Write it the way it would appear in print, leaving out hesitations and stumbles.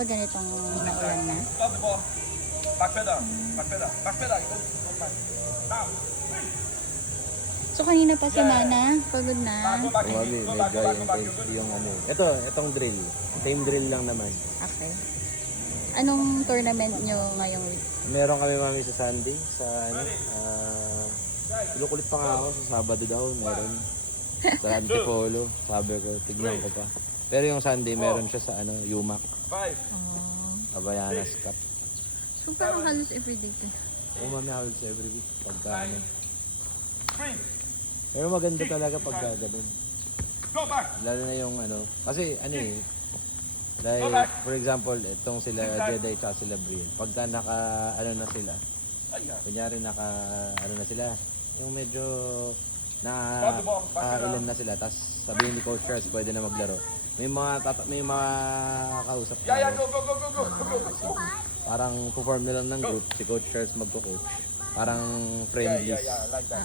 pag ganitong maulan na? Stop the ball. Back pedal. Back pedal. Back pedal. Go back. Now. So kanina pa si Mana, pagod na. Go back. Mami, Go back. medyo Go back. Go yung, back. yung ano. Itong drill. Same drill lang naman. Okay. Anong tournament nyo ngayong week? Meron kami mami sa Sunday, sa ano, kinukulit pa nga ako sa Sabado daw, meron. Sa Antipolo, sabi ko, tignan ko pa. Pero yung Sunday, meron siya sa ano, UMAC, 5. Abayanas Cup. So parang halos everyday ka. Oo mami, halos every week, pagka ano. 3. Pero maganda talaga pagka ganun. Go back. Lalo na yung ano, kasi ano eh, like, for example, itong sila Jedi at sila Brian, pagka naka, ano na sila, kunyari naka, ano na sila, yung medyo, ilan na sila, tapos sabihin ni Coach Charles, pwede na maglaro. May mga kausap Yeah, tayo. go. Parang perform na lang ng group, si Coach Charles magko-coach. Parang friendly. Yeah, like that.